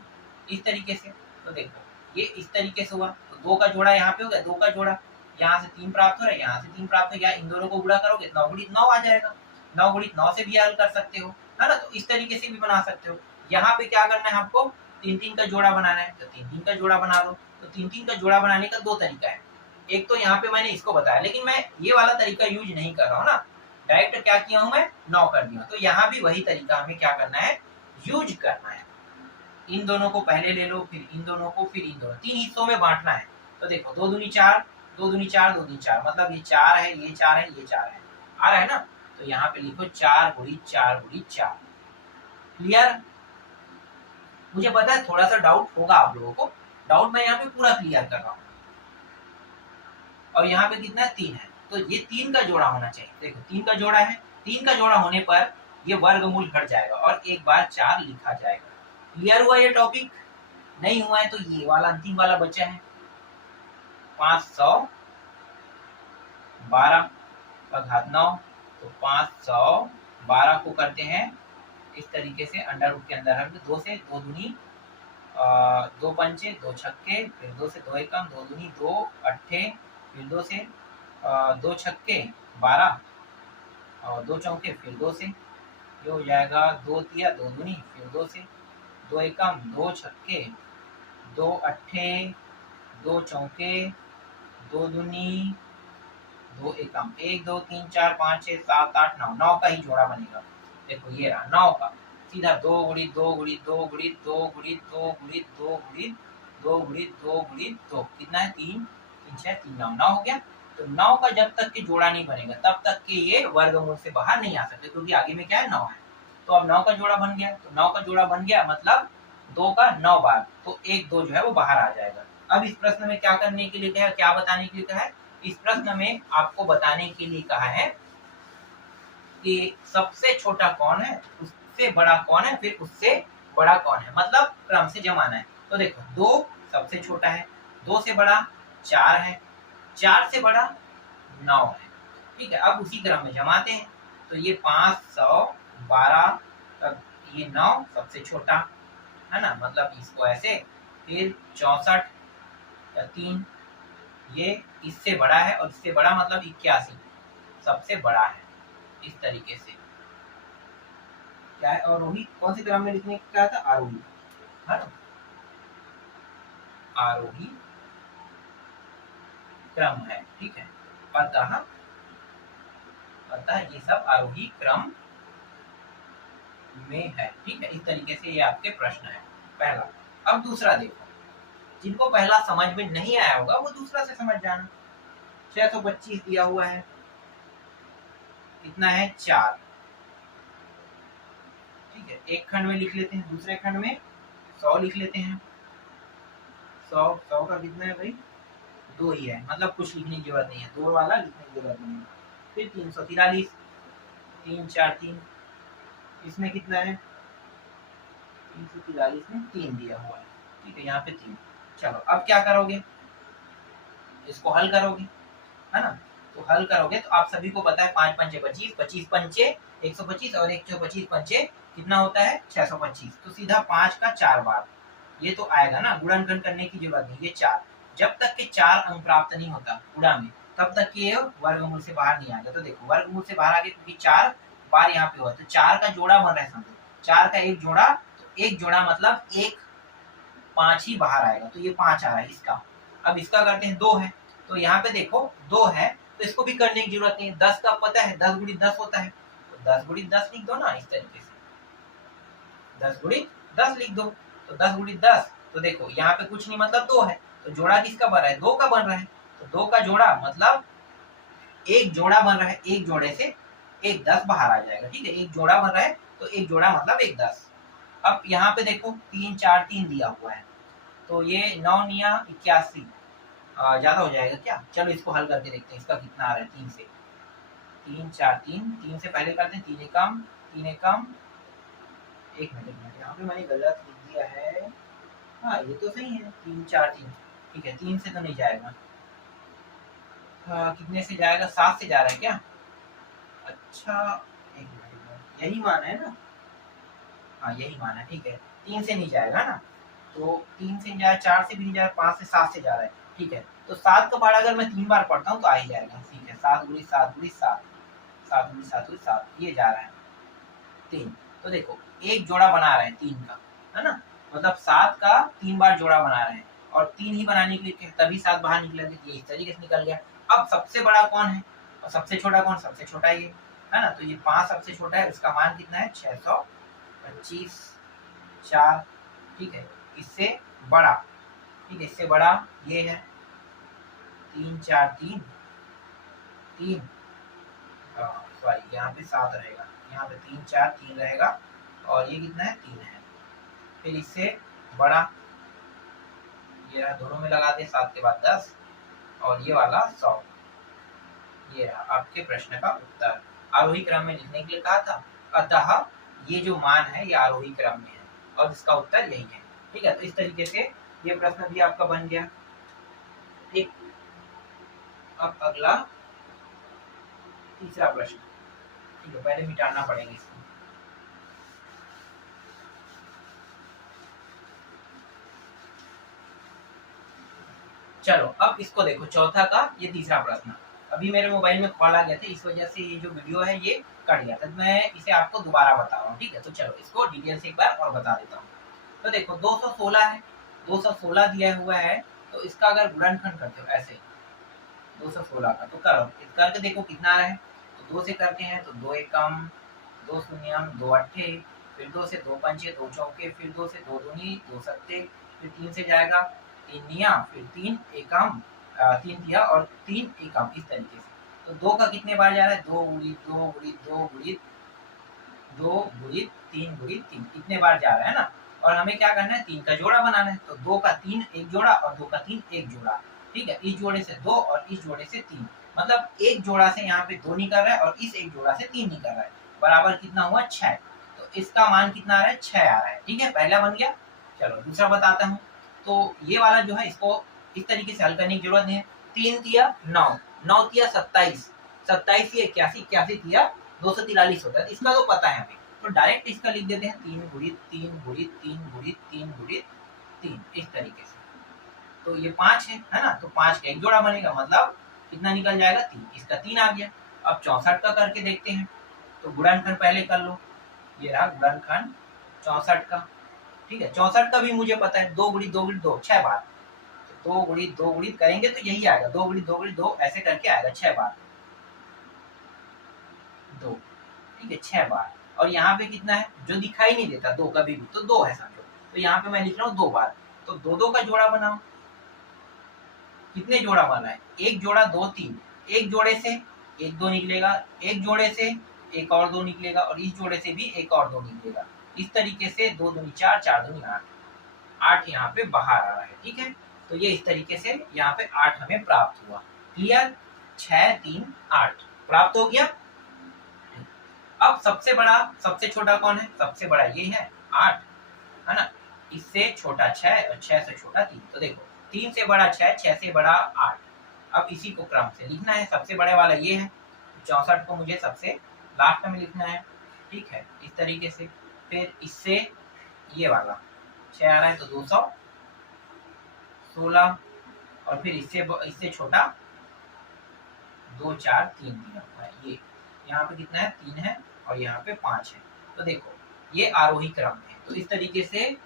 इस तरीके से, तो देखो ये इस तरीके से हुआ, तो 2 का जोड़ा यहाँ पे हो गया, 2 का जोड़ा, यहाँ से 3 प्राप्त हो रहा है, यहाँ से 3 प्राप्त हो गया, इन दोनों को गुणा करोगे 9 गुणित 9 आ जाएगा। 9 गुणित 9 से भी हल कर सकते हो, है ना, तो इस तरीके से भी बना सकते हो। यहाँ पे क्या करना है आपको? 3 3 का जोड़ा बनाना है, तो 3 3 का जोड़ा बना लो। तो 3 3 का जोड़ा बनाने का 2 तरीका है। एक तो यहाँ पे मैंने इसको बताया, लेकिन मैं ये वाला तरीका यूज नहीं कर रहा हूँ ना, डायरेक्ट क्या किया हूँ मैं? 9 कर दिया। तो यहाँ भी वही तरीका हमें क्या करना है? यूज करना है। इन दोनों को पहले ले लो, फिर इन दोनों को, फिर इन दोनों, 3 हिस्सों में बांटना है। तो देखो 2 दूनी 4, 2 दूनी 4, 2 दूनी 4, मतलब ये 4 है, ये 4 है, ये 4 है, आ रहा है ना। तो यहाँ पे लिखो 4 गुणित 4 गुणित 4। क्लियर? मुझे पता है थोड़ा सा डाउट होगा आप लोगों को, डाउट मैं यहाँ पे पूरा क्लियर कर रहा हूँ। और यहाँ पे कितना है? 3 है, तो ये 3 का जोड़ा होना चाहिए। देखो 3 का जोड़ा है, 3 का जोड़ा होने पर ये वर्गमूल घट जाएगा और एक बार 4 लिखा जाएगा। क्लियर हुआ ये टॉपिक? नहीं हुआ है तो ये वाला अंतिम वाला बचा है, 512 का घात 9, तो 512 को करते हैं इस तरीके से, अंडर रूट के अंदर रख दो, 2 से, 2 दूनी 2 पंचे, 2 छक्के, फिर 2 से 2 एकम, 2 दूनी 2 अट्ठे, फिर 2 से 2 छक्के 12 और 2 चौके, फिर 2 से, ये हो जाएगा 2 तिया 2 दूनी, फिर 2 से, 2 एकम, 2 छक्के, 2 अट्ठे, 2 चौके, 2 दूनी 2 एकम, 1 2 3 4 5 6 7 8 9, 9 का ही जोड़ा बनेगा। देखो ये रहा 9 का, सीधा 2 गुणित 2 गुणित 2 गुणित 2 गुणित 2 गुणित 2 गुणित 2 गुणित 2 गुणित 2, कितना है? 3 3 6 3 9, 9 हो गया। तो 9 का जब तक के जोड़ा नहीं बनेगा तब तक के ये वर्गमूल से बाहर नहीं आ सकते, क्योंकि आगे में क्या है? 9 है। तो अब 9 का जोड़ा बन गया, तो 9 का जोड़ा बन गया मतलब 2 का 9 बार, तो 1 2 जो है वो बाहर आ जाएगा। अब इस प्रश्न में क्या करने के लिए कहा है, क्या बताने के लिए कहा है? इस प्रश्न में आपको बताने के लिए कहा है कि सबसे छोटा कौन है, उससे बड़ा कौन है, फिर उससे बड़ा कौन है, मतलब क्रम से जमाना है। तो देखो 2 सबसे छोटा है, 2 से बड़ा 4 है, 4 से बड़ा 9 है। ठीक है, अब उसी क्रम में जमाते हैं, तो ये 512, तब ये 9 सबसे छोटा है ना, मतलब इसको ऐसे, फिर 64 3, ये इससे बड़ा है, और इससे बड़ा मतलब 81 सबसे बड़ा है, इस तरीके से। क्या है? और रोही कौन से क्रम में लिखने का था? आरोही, है ना। आरोही क्रम है, ठीक है। अतः अतः ये सब आरोही क्रम में है, ठीक है। इस तरीके से ये आपके प्रश्न है पहला। अब दूसरा देखो, जिनको पहला समझ में नहीं आया होगा वो दूसरा से समझ जाना। 625 दिया हुआ है, कितना है 4, ठीक है। एक खंड में लिख लेते हैं, दूसरे खंड में 100 लिख लेते हैं। 100 का कितना है भाई, 2 ही है, मतलब कुछ लिखने की जरूरत नहीं है, 2 वाला लिखने की जरूरत नहीं है। फिर 343, 3 4 3, इसमें कितना है 343 में 3 दिया हुआ है, ठीक है, यहाँ पे 3। चलो अब क्या करोगे, इसको हल करोगे, है ना। तो हल करोगे तो आप सभी को पता है 5 पंचे 25, 25 पंचे 125 और 125 पंचे कितना होता है 625। तो सीधा 5 का 4 बार ये तो आएगा ना, गुणनखंड करने की जरूरत नहीं। ये 4 जब तक के 4 अंक प्राप्त नहीं होता गुणा में, तब तक ये वर्गमूल से बाहर नहीं आएगा। तो देखो वर्गमूल से बाहर आ गए क्योंकि 4 बार यहाँ पे हुआ, तो 4 का जोड़ा बन रहा है, समझो 4 का एक जोड़ा, तो एक जोड़ा मतलब एक 5 ही बाहर आएगा, तो ये 5 आ रहा है इसका। अब इसका करते हैं 2 है, तो यहाँ पे देखो 2 है, तो इसको भी करने की जरूरत नहीं है। 10 का पता है 10 गुणित 10 होता है, तो 10 गुणित 10 लिख दो ना, इस तरीके से 10 गुणित 10 लिख दो। तो 10 गुणित 10, तो देखो यहाँ पे कुछ नहीं मतलब 2 है, तो जोड़ा किसका बन रहा है 2 का बन रहा है, तो 2 का जोड़ा मतलब एक जोड़ा बन रहा है, एक जोड़े से एक 10 बाहर आ जाएगा, ठीक है। एक जोड़ा बन रहा है तो एक जोड़ा मतलब एक 10। अब यहाँ पे देखो 3 4 3 दिया हुआ है, तो ये 9 निया 81 ज्यादा हो जाएगा क्या। चलो इसको हल करके देखते हैं, इसका कितना आ रहा है 3 से। 3 4 3, 3 से पहले करते हैं 3 एकम 3 एकम, एक मिनट यहाँ पे मैंने गलत लिख दिया है, हाँ ये तो सही है 3 4 3, ठीक है। 3 से तो नहीं जाएगा, कितने से जाएगा 7 से जा रहा है क्या, अच्छा एक मिनट, यही मान है ना, हाँ यही मान है, ठीक है। 3 से नहीं जाएगा ना, तो 3 से जाए 4 से भी नहीं जाए, 5 से 7 से जा रहा है, ठीक है। तो 7 का पहाड़ा अगर मैं 3 बार पढ़ता हूँ तो आ ही जाएगा, ठीक है। 7 गुणित 7 गुणित 7, 7 गुणित 7 गुणित 7, ये जा रहा है 3। तो देखो एक जोड़ा बना रहे हैं 3 का, है ना, मतलब 7 का 3 बार जोड़ा बना रहे हैं, और 3 ही बनाने के लिए तभी 7 बाहर निकलेंगे, ये इस तरीके से निकल गया। अब सबसे बड़ा कौन है और सबसे छोटा कौन, सबसे छोटा ये है ना, तो ये 5 सबसे छोटा है, उसका मान कितना है 625 4, ठीक है। इससे बड़ा, ठीक है, इससे बड़ा ये है 3 4 3 3, सॉरी यहाँ पे 7 रहेगा, यहाँ पे 3 4 3 रहेगा, और ये कितना है 3 है। फिर इससे बड़ा ये रहा, दोनों में लगा दे 7 के बाद 10, और ये वाला 100। ये रहा आपके प्रश्न का उत्तर, आरोही क्रम में लिखने के लिए कहा था। अतः ये जो मान है ये आरोही क्रम में है, और इसका उत्तर यही है, ठीक है। तो इस तरीके से ये प्रश्न भी आपका बन गया, ठीक। अब अगला तीसरा प्रश्न, ठीक है, पहले मिटाना पड़ेगा इसको। चलो अब इसको देखो, चौथा का ये तीसरा प्रश्न, अभी मेरे मोबाइल में कॉल आ गया था, इस वजह से ये जो वीडियो है ये कट गया था, मैं इसे आपको दोबारा बता रहा हूँ, ठीक है। तो चलो इसको डिटेल से एक बार और बता देता हूँ। तो देखो 216 है, 216 दिया हुआ है, तो इसका अगर गुणनखंड करते हो ऐसे 216 का, तो करो करके देखो कितना आ रहा है। तो 2 से करते हैं तो 2 एकम 2 शून्यम 2 अट्ठे, फिर 2 से 2 पंचे 2 चौके, फिर 2 से 2 दूनी 2 सत्ते, फिर 3 से जाएगा 3 निया, फिर 3 एकम 3 दिया और 3 एकम, इस तरीके से। तो 2 का कितने बार जा रहा है 2 गुणित 2 गुणित 2 गुणित 2 गुणित 3 गुणित 3, इतने बार जा रहा है ना। और हमें क्या करना है 3 का जोड़ा बनाना है, तो 2 का 3 एक जोड़ा और 2 का 3 एक जोड़ा, ठीक है। इस जोड़े से 2 और इस जोड़े से 3, मतलब एक जोड़ा से यहाँ पे 2 निकल रहा है और इस एक जोड़ा से 3 निकल रहा है, बराबर कितना हुआ 6। तो इसका मान कितना आ रहा है 6 आ रहा है, ठीक है, पहला बन गया। चलो दूसरा बताता हूँ। तो ये वाला जो है इसको इस तरीके से हल करने की जरूरत नहीं है। 3 दिया 9, 9 दिया 27, 27 ये 81, 81 दिया 243 होता है, इसका तो पता है हमें, तो डायरेक्ट इसका लिख देते हैं 3 गुणित 3 गुणित 3 गुणित 3 गुणित 3, इस तरीके से। तो ये 5 है ना, तो 5 का एक जोड़ा बनेगा, मतलब कितना निकल जाएगा 3, इसका 3 आ गया। अब 64 का करके देखते हैं, तो गुणनखंड पहले कर लो, ये रहा गुणनखंड 64 का, ठीक है। 64 का भी मुझे पता है 2 गुणित 2 गुणित 2 6 बार, 2 गुणित 2 गुणित करेंगे तो यही आएगा, 2 गुणित 2 गुणित 2 ऐसे करके आएगा 6 बार 2, ठीक है 6 बार। और यहाँ पे कितना है जो दिखाई नहीं देता 2 कभी भी, तो 2 है समझो, तो यहाँ पे मैं लिख रहा हूँ 2 बार। तो 2 का जोड़ा बनाओ, कितने जोड़ा बना है, एक जोड़ा 2 3, एक जोड़े से 1 2 निकलेगा, एक जोड़े से एक और 2 निकलेगा, और इस जोड़े से भी एक और 2 निकलेगा। इस तरीके से 2 दूनी 4, 4 दूनी 8, 8 यहाँ पे बाहर आ रहा है, ठीक है। तो ये इस तरीके से यहाँ पे 8 हमें प्राप्त हुआ। क्लियर, 6 3 8 प्राप्त हो गया। अब सबसे बड़ा सबसे छोटा कौन है, सबसे बड़ा ये है 8, है ना। इससे छोटा 6 और 6 से छोटा 3। तो देखो 3 से बड़ा 6, 6 से बड़ा 8। अब इसी को क्रम से लिखना है, सबसे बड़े वाला ये है, 64 को मुझे सबसे लास्ट में लिखना है, ठीक है इस तरीके से। फिर इससे ये वाला 6 आ रहा है तो 216, और फिर इससे छोटा 2 4 3 दिया हुआ है। ये यहाँ पे कितना है 3 है और यहाँ पे 5 है। तो देखो ये आरोही क्रम में है। तो इस तरीके से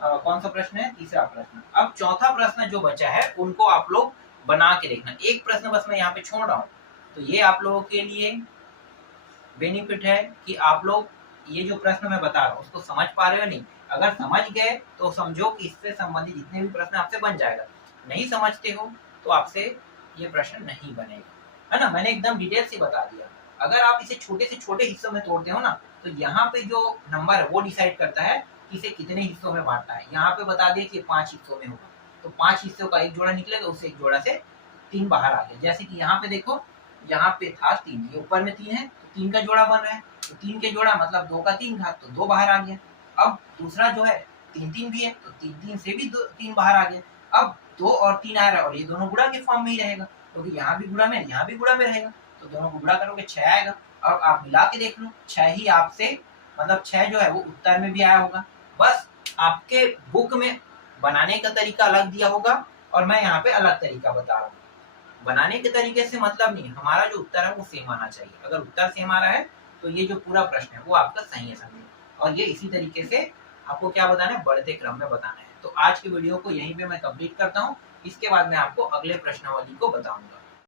कौन सा प्रश्न है, तीसरा प्रश्न। अब चौथा प्रश्न जो बचा है उनको आप लोग बना के देखना। एक प्रश्न बस मैं यहाँ पे छोड़ रहा हूँ, तो ये आप लोगों के लिए बेनिफिट है कि आप लोग ये जो प्रश्न मैं बता रहा हूँ उसको समझ पा रहे हो नहीं। अगर समझ गए तो समझो कि इससे संबंधित जितने भी प्रश्न आपसे बन जाएगा। नहीं समझते हो तो आपसे ये प्रश्न नहीं बनेगा, है ना। मैंने एकदम डिटेल से बता दिया। अगर आप इसे छोटे से छोटे हिस्सों में तोड़ते हो ना, तो यहाँ पे जो नंबर है वो डिसाइड करता है कि इसे कितने हिस्सों में बांटना है। यहाँ पे बता दिए कि 5 हिस्सों में होगा, तो 5 हिस्सों का एक जोड़ा निकलेगा, उससे एक जोड़ा से 3 बाहर आ गया। जैसे कि यहाँ पे देखो, यहाँ पे था 3, ये ऊपर में 3 है तो 3 का जोड़ा बन रहा है, तो 3 के जोड़ा मतलब 2 का 3 घात, तो 2 बाहर आ गया। अब दूसरा जो है 3 3 भी है, तो 3 3 से भी 3 बाहर आ गया। अब 2 और 3 आ रहा है और ये दोनों गुणा के फॉर्म में ही रहेगा, क्योंकि यहाँ भी गुणा में यहाँ भी गुणा में रहेगा, तो दोनों को गुणा करोगे 6 आएगा। अब आप मिला के देख लो, 6 ही आपसे मतलब 6 जो है वो उत्तर में भी आया होगा। बस आपके बुक में बनाने का तरीका अलग दिया होगा और मैं यहाँ पे अलग तरीका बता रहा हूँ। बनाने के तरीके से मतलब नहीं, हमारा जो उत्तर है वो सेम आना चाहिए। अगर उत्तर सेम आ रहा है तो ये जो पूरा प्रश्न है वो आपका सही है समझे। और ये इसी तरीके से आपको क्या बताना है, बढ़ते क्रम में बताना है। तो आज के वीडियो को यहीं पे मैं कंप्लीट करता हूँ। इसके बाद मैं आपको अगले प्रश्नावली को बताऊंगा।